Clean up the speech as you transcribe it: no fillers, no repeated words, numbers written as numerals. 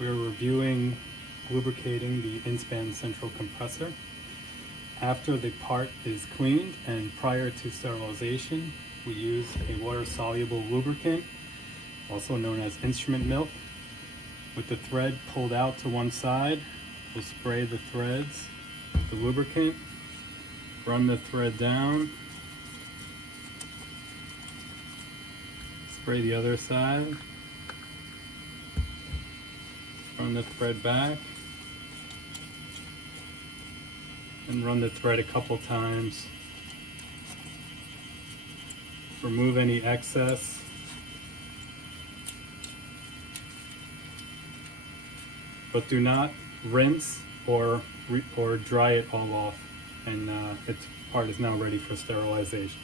We're reviewing lubricating the Inspan central compressor. After the part is cleaned and prior to sterilization, we use a water-soluble lubricant, also known as instrument milk. With the thread pulled out to one side, we'll spray the threads with the lubricant, run the thread down, spray the other side, run the thread back, and run the thread a couple times. Remove any excess. But do not rinse or dry it all off, and its part is now ready for sterilization.